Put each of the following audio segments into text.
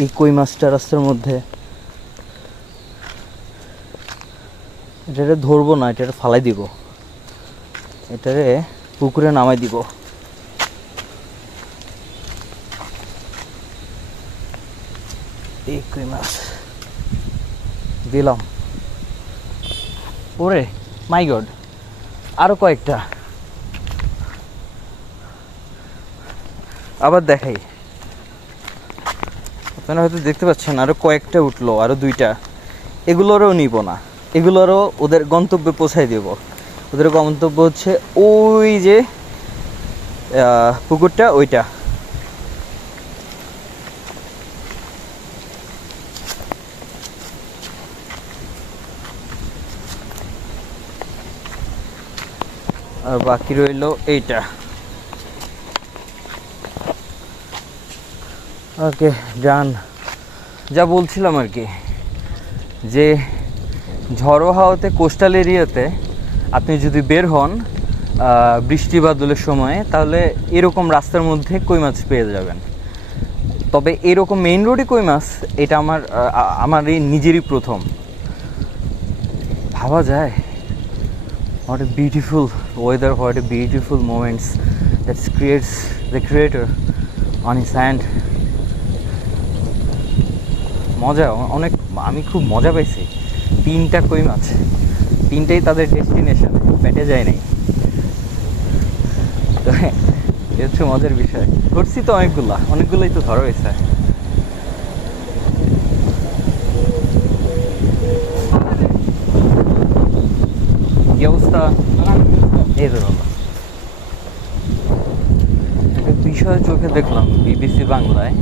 এই কই মাছটা রাস্তার মধ্যে এটারে ধরবো না এটারে ফালাই দিব। এটারে পুকুরে নামাই দিব। এই কই মাছ। দিলাম। ওরে, মাই গড, আরও কয়েকটা। আবার দেখাই। আপনারা হয়তো দেখতে পাচ্ছেন আরও কয়েকটা উঠল, আরও দুইটা। এগুলোরও নিব না। এগুলোরও ওদের গন্তব্যে পৌঁছাই দেব। ওদের গন্তব্য হচ্ছে ওই যে পুকুরটা, ওইটা। আর বাকি রইল এইটা। ওকে যান যা বলছিলাম আর কি, যে ঝড়ো হাওয়াতে কোস্টাল এরিয়াতে আপনি যদি বের হন বৃষ্টি বাদলের সময়ে, তাহলে এরকম রাস্তার মধ্যে কই মাছ পেয়ে যাবেন। তবে এরকম মেইন রোডে কই মাছ, এটা আমার আমার এই নিজেরই প্রথম। ভাবা যায়। What a beautiful weather what a beautiful moments that's creates the creator on his hand. মজা, অনেক, আমি খুব মজা পাইছি। তিনটা কই মাছ, তিনটেই তাদের ডেস্টিনেশন পেটে যায় নাই। এ হচ্ছে মজার বিষয়। ধরছি তো অনেকগুলা, অনেকগুলোই তো ধরা হয়েছে। কি অবস্থা? চোখে দেখলাম, বিবিসি বাংলায়।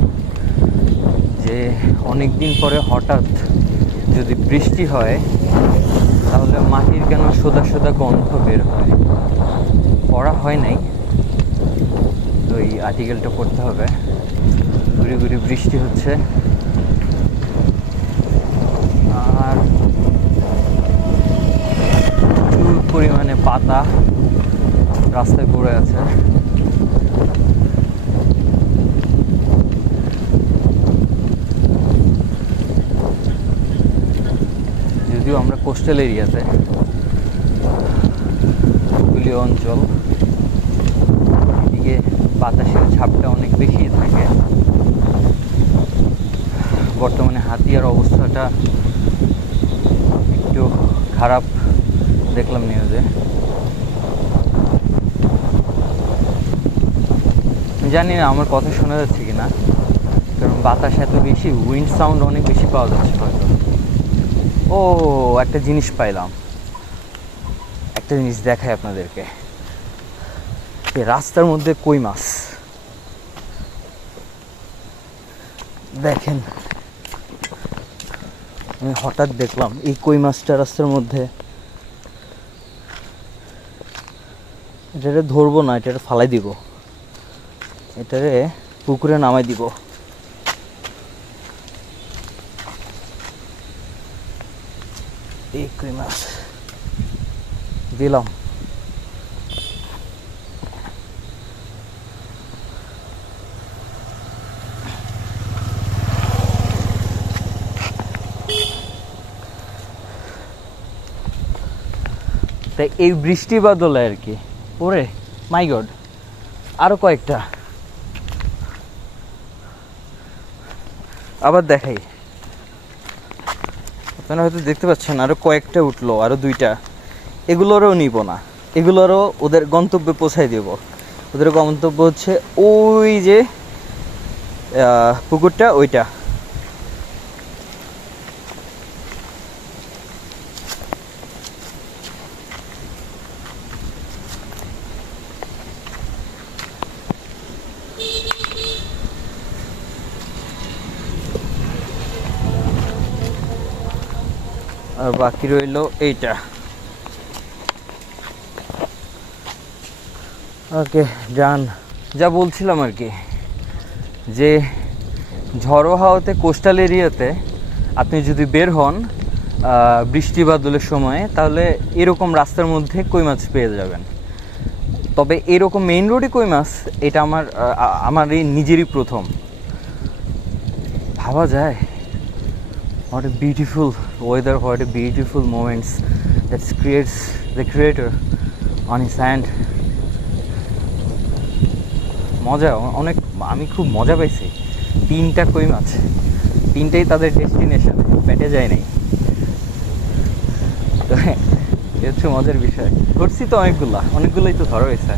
যে অনেক দিন পরে হঠাৎ যদি বৃষ্টি হয়, তাহলে মাটির কেন সোদা সোদা গন্ধ বের হয়? পড়া হয় নাই। তো এই আর্টিকেলটা পড়তে হবে। ঘুরে ঘুরে বৃষ্টি হচ্ছে। আর প্রচুর পরিমাণে পাতা রাস্তায় পড়ে আছে যদিও আমরা কোস্টাল এরিয়াতে উপকূলীয় অঞ্চল। এদিকে বাতাসের ঝাপটা অনেক বেশি থাকে। বর্তমানে হাতিয়ার অবস্থাটা একটু খারাপ দেখলাম নিউজে জানি না আমার কথা শোনা যাচ্ছে কি না কারণ বাতাস এত বেশি উইন্ড সাউন্ড অনেক বেশি পাওয়া যাচ্ছে হয়তো। ও, একটা জিনিস পাইলাম। একটা জিনিস দেখাই আপনাদেরকে। রাস্তার মধ্যে কই মাছ? দেখেন। আমি হঠাৎ দেখলাম এই কই মাছটা রাস্তার মধ্যে। এটারে ধরবো না, এটারে ফালাই দিব। এটারে পুকুরে নামাই দিব। এই কই দিলাম তাই এই বৃষ্টি বাদলে আর কি। ওরে মাই গড আরও কয়েকটা। আবার দেখাই। আপনারা হয়তো দেখতে পাচ্ছেন, আরও কয়েকটা উঠল আরও দুইটা। এগুলোরও নিব না। এগুলোরও ওদের গন্তব্যে পৌঁছাই দেব। ওদের গন্তব্য হচ্ছে ওই যে পুকুরটা, ওইটা। আর বাকি রইল এইটা। ওকে যান যা বলছিলাম আর কি, যে ঝড়ো হাওয়াতে কোস্টাল এরিয়াতে আপনি যদি বের হন বৃষ্টি বাদলের সময়, তাহলে এরকম রাস্তার মধ্যে কই মাছ পেয়ে যাবেন। তবে এরকম মেইন রোডে কই মাছ, এটা আমার আমার এই নিজেরই প্রথম। ভাবা যায়? What a beautiful weather what a beautiful moments that creates the creator on his hand মজা, অনেক, আমি খুব মজা পাইছি। তিনটা কই মাছ। তিনটেই তাদের ডেস্টিনেশন পেটে যায় নাই। তো হচ্ছে মজার বিষয়। ধরছি তো অনেকগুলা, অনেকগুলোই তো ধরা হয়েছে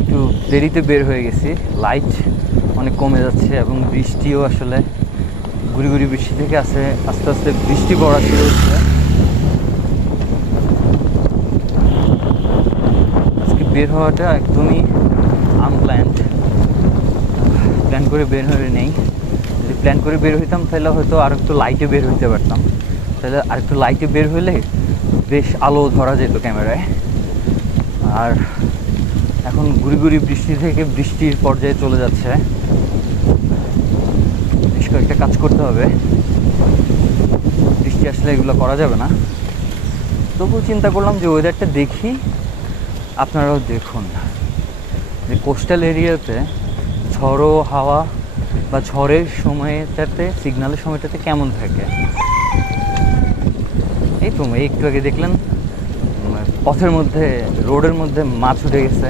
একটু দেরিতে বের হয়ে গেছি। লাইট অনেক কমে যাচ্ছে এবং বৃষ্টিও আসলে গুড়ি গুড়ি বৃষ্টি থেকে আসে আস্তে আস্তে বৃষ্টি পড়া শুরু হচ্ছে। আজকে বের হওয়াটা একদমই আনপ্ল্যান্ড প্ল্যান করে বের হয়ে নেই। যদি প্ল্যান করে বের হইতাম, তাহলে হয়তো আর একটু লাইটে বের হইতে পারতাম। তাহলে আর একটু লাইটে বের হইলে বেশ আলো ধরা যেত ক্যামেরায় আর এখন গুড়ি গুড়ি বৃষ্টি থেকে বৃষ্টির পর্যায়ে চলে যাচ্ছে। বেশ কয়েকটা কাজ করতে হবে। বৃষ্টি আসলে এগুলো করা যাবে না। তবু চিন্তা করলাম যে ওয়েদারটা দেখি, আপনারাও দেখুন। যে কোস্টাল এরিয়াতে ঝড়ো হাওয়া বা ঝড়ের সময়টাতে সিগন্যালের সময়টাতে কেমন থাকে? এই তো একটু আগে দেখলেন পথের মধ্যে রোডের মধ্যে মাছ উঠে গেছে।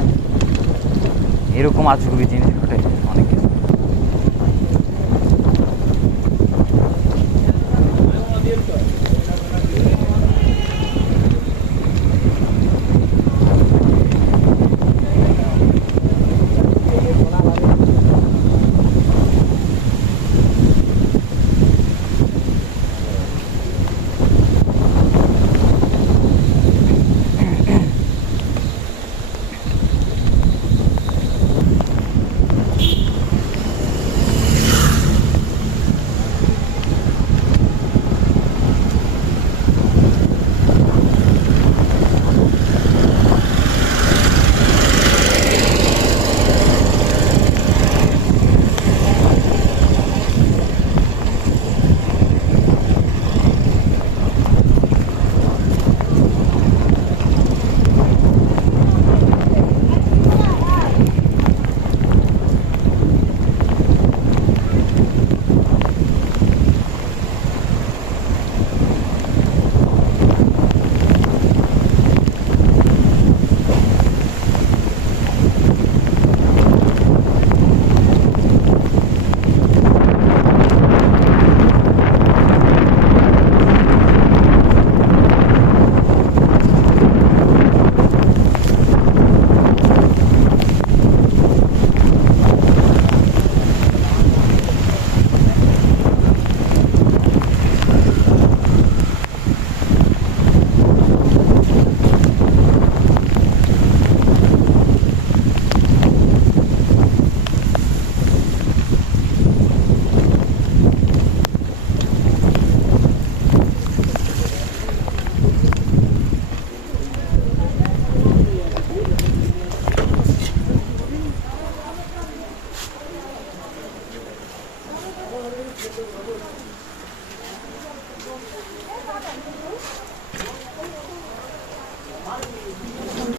এরকম আজগুবি জিনিস ঘটে।